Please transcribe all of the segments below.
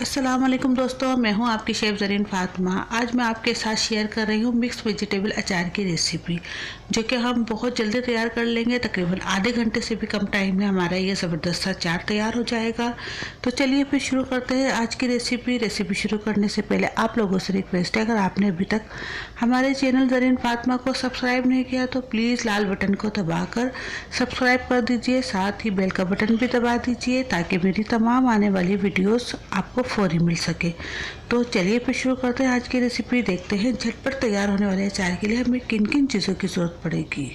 अस्सलाम वालेकुम दोस्तों, मैं हूं आपकी शेफ़ ज़रीन फ़ातिमा। आज मैं आपके साथ शेयर कर रही हूं मिक्स वेजिटेबल अचार की रेसिपी, जो कि हम बहुत जल्दी तैयार कर लेंगे। तकरीबन आधे घंटे से भी कम टाइम में हमारा ये ज़बरदस्त अचार तैयार हो जाएगा। तो चलिए फिर शुरू करते हैं आज की रेसिपी शुरू करने से पहले आप लोगों से रिक्वेस्ट है, अगर आपने अभी तक हमारे चैनल ज़रीन फ़ातिमा को सब्सक्राइब नहीं किया तो प्लीज़ लाल बटन को दबाकर सब्सक्राइब कर दीजिए। साथ ही बेल का बटन भी दबा दीजिए ताकि मेरी तमाम आने वाली वीडियोस आपको फौरी मिल सके। तो चलिए फिर शुरू करते हैं आज की रेसिपी। देखते हैं झटपट तैयार होने वाले अचार के लिए हमें किन किन चीज़ों की ज़रूरत पड़ेगी।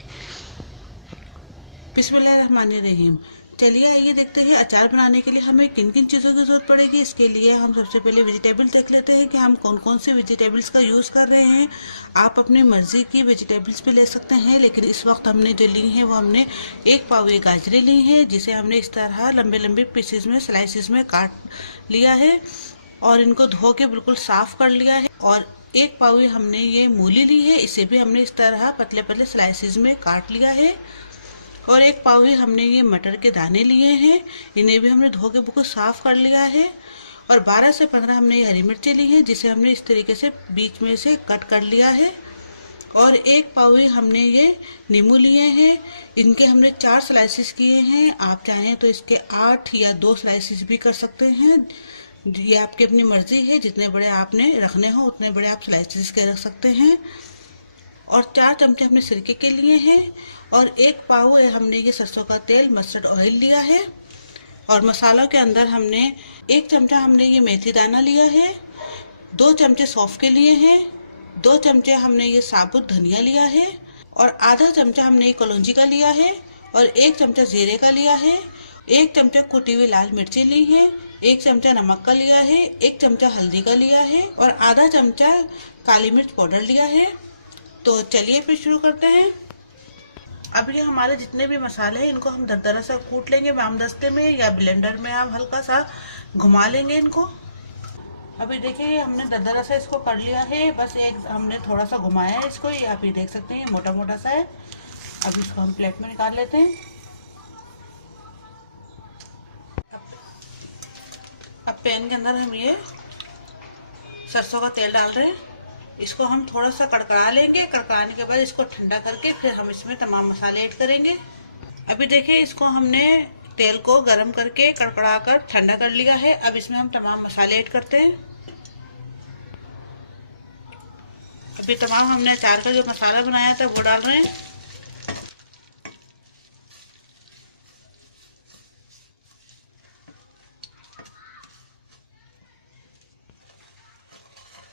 बिस्मिल्लाहिर्रहमानिर्रहीम। चलिए आइए देखते हैं अचार बनाने के लिए हमें किन किन चीज़ों की ज़रूरत पड़ेगी। इसके लिए हम सबसे पहले वेजिटेबल देख लेते हैं कि हम कौन कौन से वेजिटेबल्स का यूज़ कर रहे हैं। आप अपनी मर्ज़ी की वेजिटेबल्स भी ले सकते हैं, लेकिन इस वक्त हमने जो ली हैं वो हमने एक पाव ये गाजरें ली हैं, जिसे हमने इस तरह लंबे लंबे पीसेस में स्लाइसिस में काट लिया है और इनको धो के बिल्कुल साफ़ कर लिया है। और एक पाव हमने ये मूली ली है, इसे भी हमने इस तरह पतले पतले स्लाइसिस में काट लिया है। और एक पाव ही हमने ये मटर के दाने लिए हैं, इन्हें भी हमने धो के बिल्कुल साफ़ कर लिया है। और 12 से 15 हमने ये हरी मिर्ची ली है, जिसे हमने इस तरीके से बीच में से कट कर लिया है। और एक पाव ही हमने ये नींबू लिए हैं, इनके हमने 4 स्लाइसिस किए हैं। आप चाहें तो इसके 8 या 2 स्लाइसिस भी कर सकते हैं, ये आपकी अपनी मर्जी है। जितने बड़े आपने रखने हो उतने बड़े आप स्लाइसिस के रख सकते हैं। और 4 चमचे हमने सिरके के लिए हैं। और एक पाव हमने ये सरसों का तेल मस्टर्ड ऑयल लिया है। और मसालों के अंदर हमने 1 चमचा हमने ये मेथी दाना लिया है, 2 चमचे सौंफ के लिए हैं, 2 चमचे हमने ये साबुत धनिया लिया है, और आधा चमचा हमने ये कलौंजी का लिया है, और 1 चमचा जीरे का लिया है, 1 चमचा कुटी हुई लाल मिर्ची ली है, 1 चमचा नमक का लिया है, 1 चमचा हल्दी का लिया है, और आधा चमचा काली मिर्च पाउडर लिया है। तो चलिए फिर शुरू करते हैं। अब ये हमारे जितने भी मसाले हैं इनको हम दरदरा सा कूट लेंगे आमदस्ते में या ब्लेंडर में, आप हल्का सा घुमा लेंगे इनको। अभी देखिए ये हमने दरदरा सा इसको कर लिया है, बस एक हमने थोड़ा सा घुमाया है इसको, ये आप ये देख सकते हैं मोटा मोटा सा है। अब इसको हम प्लेट में निकाल लेते हैं। अब पैन के अंदर हम ये सरसों का तेल डाल रहे हैं, इसको हम थोड़ा सा कड़कड़ा लेंगे। कड़काने के बाद इसको ठंडा करके फिर हम इसमें तमाम मसाले ऐड करेंगे। अभी देखिए इसको हमने तेल को गरम करके कड़कड़ा कर ठंडा कर लिया है। अब इसमें हम तमाम मसाले ऐड करते हैं। अभी तमाम हमने अचार का जो मसाला बनाया था वो डाल रहे हैं।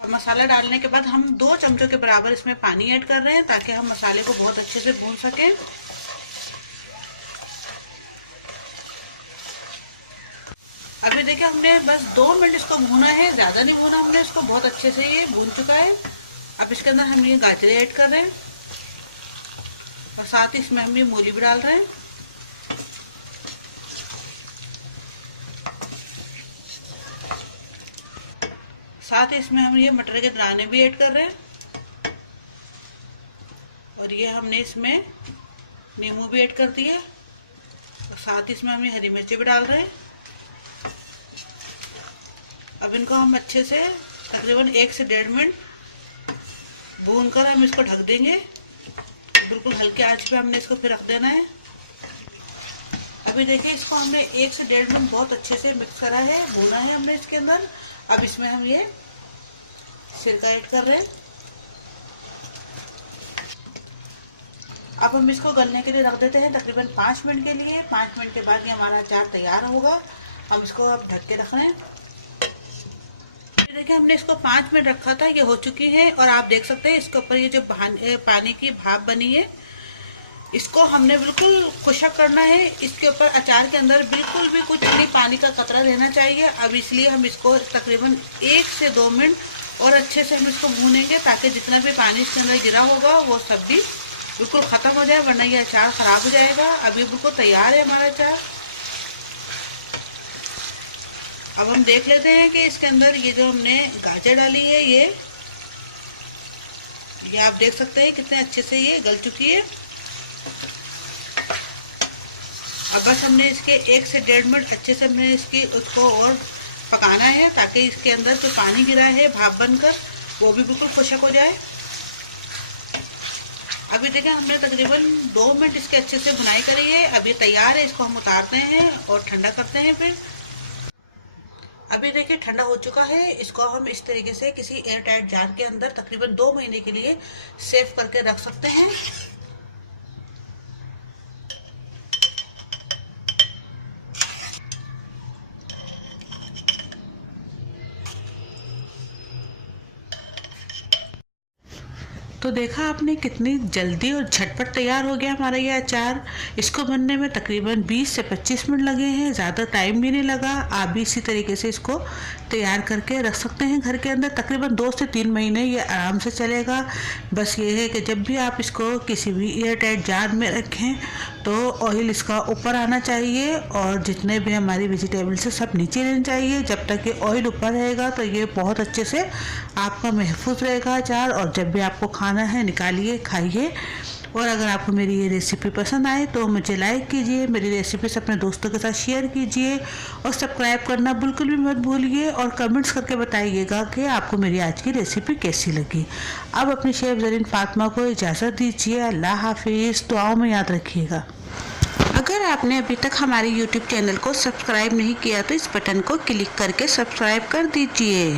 मसाला डालने के बाद हम 2 चमचों के बराबर इसमें पानी ऐड कर रहे हैं, ताकि हम मसाले को बहुत अच्छे से भून सकें। अभी देखिए हमने बस 2 मिनट इसको भूना है, ज़्यादा नहीं भूना हमने इसको, बहुत अच्छे से ये भून चुका है। अब इसके अंदर हम ये गाजरें ऐड कर रहे हैं, और साथ ही इसमें हम ये मूली भी डाल रहे हैं। साथ ही इसमें हम ये मटर के दाने भी ऐड कर रहे हैं, और ये हमने इसमें नींबू भी ऐड कर दिया, और साथ ही इसमें हम ये हरी मिर्ची भी डाल रहे हैं। अब इनको हम अच्छे से तकरीबन 1 से 1.5 मिनट भून कर हम इसको ढक देंगे। बिल्कुल हल्के आंच पे हमने इसको फिर रख देना है। अभी देखिए इसको हमने 1 से 1.5 मिनट बहुत अच्छे से मिक्स करा है, भूना है हमने इसके अंदर। अब इसमें हम ये सिरका ऐड कर रहे हैं। अब हम इसको गलने के लिए रख देते हैं तकरीबन 5 मिनट के लिए। 5 मिनट के बाद ये हमारा अचार तैयार होगा। हम इसको अब ढक के रख रहे हैं। देखिए हमने इसको 5 मिनट रखा था, ये हो चुकी है। और आप देख सकते हैं इसके ऊपर ये जो पानी की भाप बनी है, इसको हमने बिल्कुल खुशक करना है। इसके ऊपर अचार के अंदर बिल्कुल भी कुछ नहीं पानी का कतरा रहना चाहिए। अब इसलिए हम इसको तकरीबन 1 से 2 मिनट और अच्छे से हम इसको भूनेंगे, ताकि जितना भी पानी इसके अंदर गिरा होगा वो सब भी बिल्कुल ख़त्म हो जाए, वरना ये अचार ख़राब हो जाएगा। अभी बिल्कुल तैयार है हमारा अचार। अब हम देख लेते हैं कि इसके अंदर ये जो हमने गाजर डाली है ये आप देख सकते हैं कितने अच्छे से ये गल चुकी है। अब बस हमने इसके 1 से 1.5 मिनट अच्छे से हमने इसकी उसको और पकाना है ताकि इसके अंदर जो पानी गिरा है भाप बनकर वो भी बिल्कुल खुशक हो जाए। अभी देखिए हमने तकरीबन 2 मिनट इसके अच्छे से भुनाई करी है। अब ये तैयार है, इसको हम उतारते हैं और ठंडा करते हैं। फिर अभी देखिए ठंडा हो चुका है। इसको हम इस तरीके से किसी एयर टाइट जार के अंदर तकरीबन 2 महीने के लिए सेव करके रख सकते हैं। तो देखा आपने कितनी जल्दी और झटपट तैयार हो गया हमारा ये अचार। इसको बनने में तकरीबन 20 से 25 मिनट लगे हैं, ज़्यादा टाइम भी नहीं लगा। आप भी इसी तरीके से इसको तैयार करके रख सकते हैं घर के अंदर। तकरीबन 2 से 3 महीने ये आराम से चलेगा। बस ये है कि जब भी आप इसको किसी भी एयर टाइट जार में रखें तो ऑयल इसका ऊपर आना चाहिए और जितने भी हमारी वेजिटेबल्स है सब नीचे रहना चाहिए। जब तक ये ऑयल ऊपर रहेगा तो ये बहुत अच्छे से आपका महफूज रहेगा अचार। और जब भी आपको खाना है निकालिए, खाइए। और अगर आपको मेरी ये रेसिपी पसंद आए तो मुझे लाइक कीजिए, मेरी रेसिपीज अपने दोस्तों के साथ शेयर कीजिए और सब्सक्राइब करना बिल्कुल भी मत भूलिए। और कमेंट्स करके बताइएगा कि आपको मेरी आज की रेसिपी कैसी लगी। अब अपनी शेफ ज़रीन फातिमा को इजाज़त दीजिए। अल्लाह हाफिज़। दुआओं में याद रखिएगा। अगर आपने अभी तक हमारे YouTube चैनल को सब्सक्राइब नहीं किया तो इस बटन को क्लिक करके सब्सक्राइब कर दीजिए।